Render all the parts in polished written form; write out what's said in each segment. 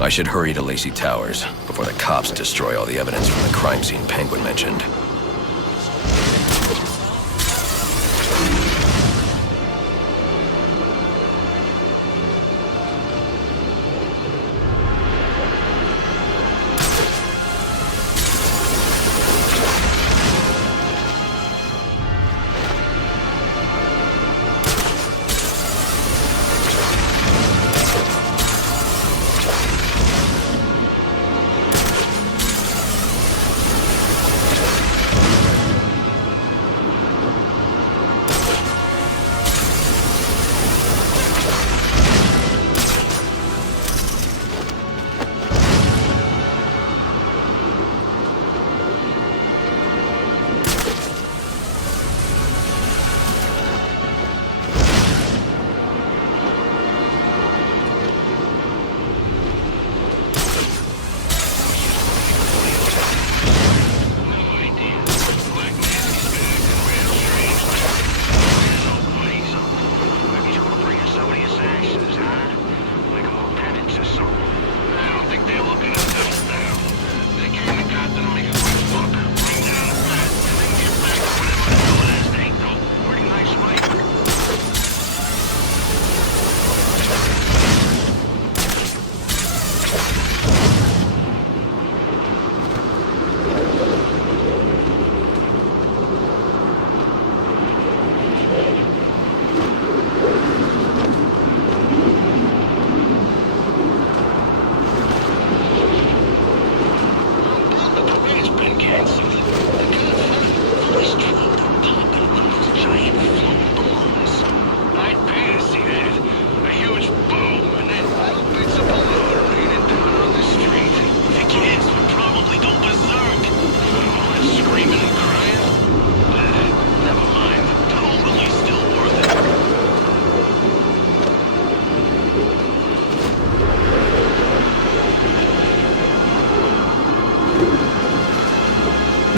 I should hurry to Lacey Towers before the cops destroy all the evidence from the crime scene Penguin mentioned.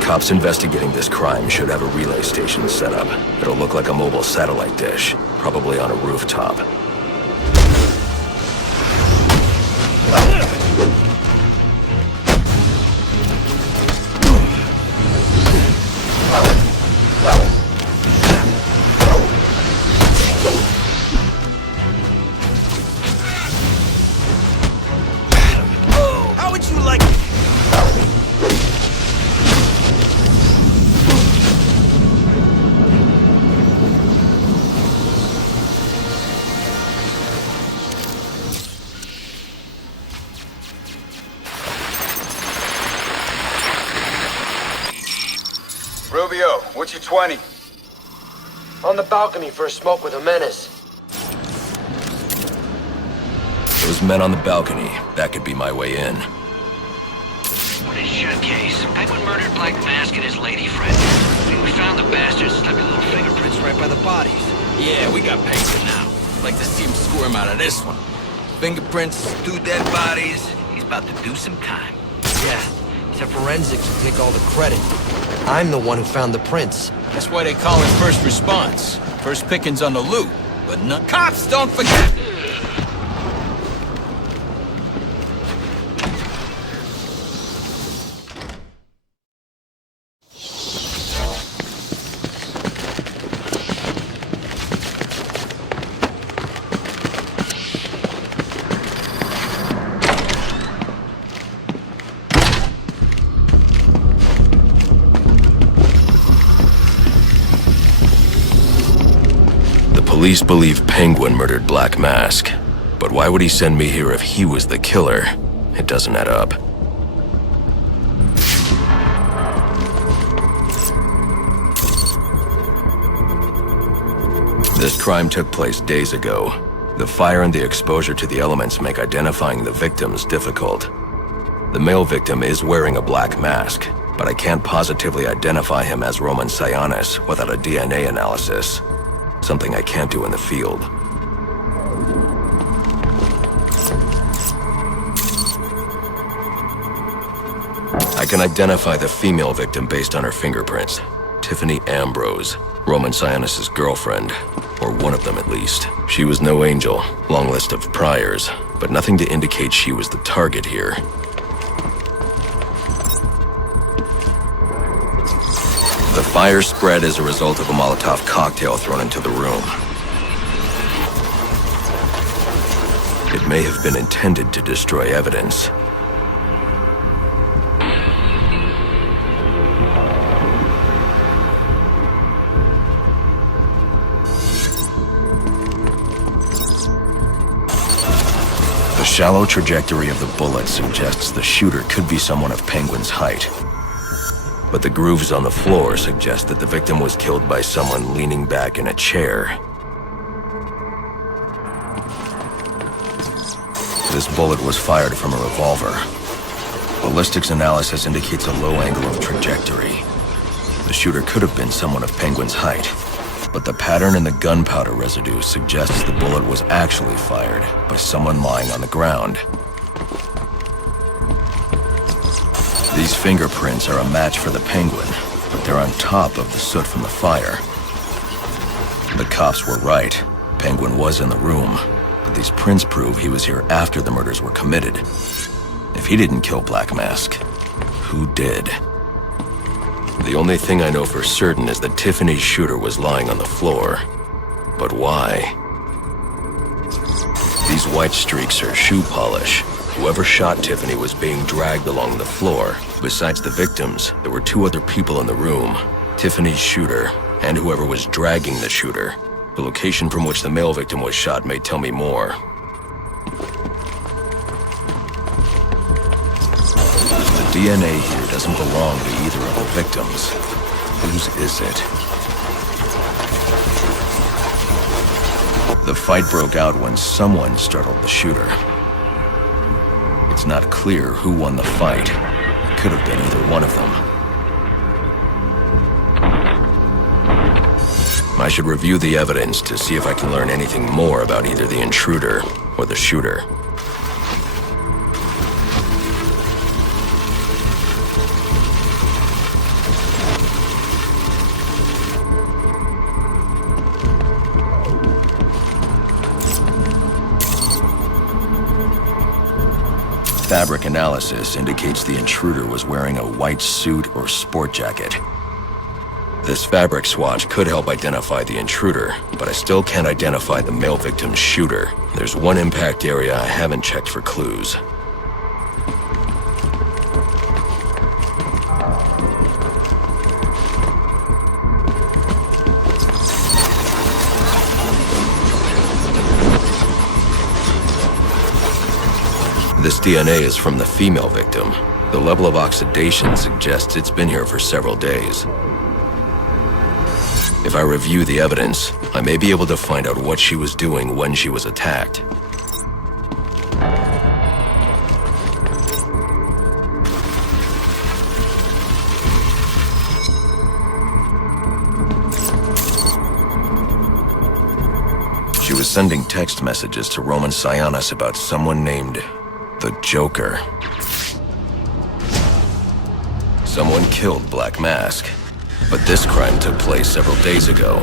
Cops investigating this crime should have a relay station set up. It'll look like a mobile satellite dish, probably on a rooftop. How would you like... What's your 20? On the balcony for a smoke with a menace. Those men on the balcony, that could be my way in. What a showcase. Penguin murdered Black Mask and his lady friend. We found the bastards, stuck their little fingerprints right by the bodies. Yeah, we got Penguin now. Like to see him squirm out of this one. Fingerprints, 2 dead bodies. He's about to do some time. Yeah, except forensics will take all the credit. I'm the one who found the prints. That's why they call it first response. First pickings on the loot. But no cops don't forget! Police believe Penguin murdered Black Mask, but why would he send me here if he was the killer? It doesn't add up. This crime took place days ago. The fire and the exposure to the elements make identifying the victims difficult. The male victim is wearing a black mask, but I can't positively identify him as Roman Sionis without a DNA analysis. Something I can't do in the field. I can identify the female victim based on her fingerprints. Tiffany Ambrose, Roman Sionis' girlfriend, or one of them at least. She was no angel, long list of priors, but nothing to indicate she was the target here. The fire spread as a result of a Molotov cocktail thrown into the room. It may have been intended to destroy evidence. The shallow trajectory of the bullet suggests the shooter could be someone of Penguin's height. But the grooves on the floor suggest that the victim was killed by someone leaning back in a chair. This bullet was fired from a revolver. Ballistics analysis indicates a low angle of trajectory. The shooter could have been someone of Penguin's height, but the pattern in the gunpowder residue suggests the bullet was actually fired by someone lying on the ground. These fingerprints are a match for the Penguin, but they're on top of the soot from the fire. The cops were right. Penguin was in the room, but these prints prove he was here after the murders were committed. If he didn't kill Black Mask, who did? The only thing I know for certain is that Tiffany's shooter was lying on the floor. But why? These white streaks are shoe polish. Whoever shot Tiffany was being dragged along the floor. Besides the victims, there were two other people in the room. Tiffany's shooter, and whoever was dragging the shooter. The location from which the male victim was shot may tell me more. The DNA here doesn't belong to either of the victims. Whose is it? The fight broke out when someone startled the shooter. It's not clear who won the fight. It could have been either one of them. I should review the evidence to see if I can learn anything more about either the intruder or the shooter. Fabric analysis indicates the intruder was wearing a white suit or sport jacket. This fabric swatch could help identify the intruder, but I still can't identify the male victim's shooter. There's one impact area I haven't checked for clues. This DNA is from the female victim. The level of oxidation suggests it's been here for several days. If I review the evidence, I may be able to find out what she was doing when she was attacked. She was sending text messages to Roman Sionis about someone named the Joker. Someone killed Black Mask, but this crime took place several days ago,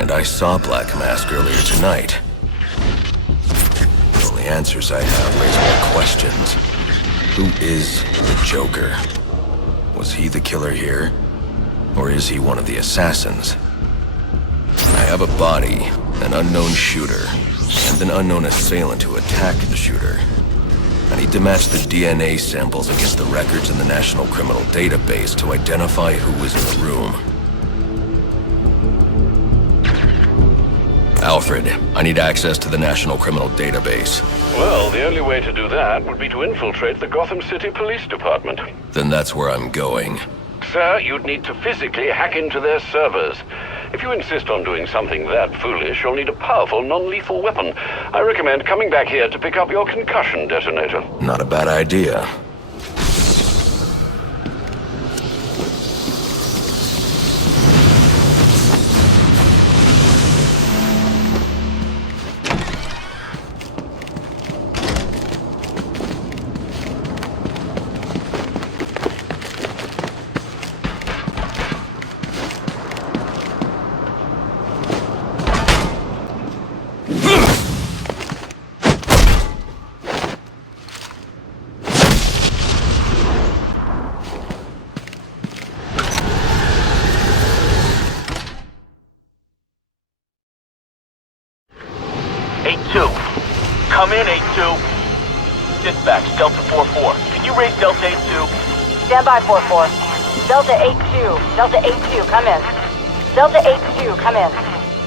and I saw Black Mask earlier tonight. The only answers I have raise more questions. Who is the Joker? Was he the killer here? Or is he one of the assassins? I have a body, an unknown shooter, and an unknown assailant who attacked the shooter. I need to match the DNA samples against the records in the National Criminal Database to identify who was in the room. Alfred, I need access to the National Criminal Database. Well, the only way to do that would be to infiltrate the Gotham City Police Department. Then that's where I'm going. Sir, you'd need to physically hack into their servers. If you insist on doing something that foolish, you'll need a powerful, non-lethal weapon. I recommend coming back here to pick up your concussion detonator. Not a bad idea. dispatch, Delta 4-4. Can you raise Delta 82? Stand by 4-4. Delta 82. Delta 82, come in. Delta 82, come in.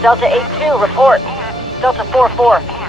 Delta 82, report. Delta 4-4.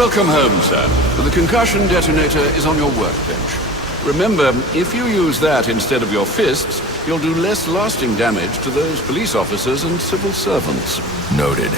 Welcome home, sir. The concussion detonator is on your workbench. Remember, if you use that instead of your fists, you'll do less lasting damage to those police officers and civil servants. Noted.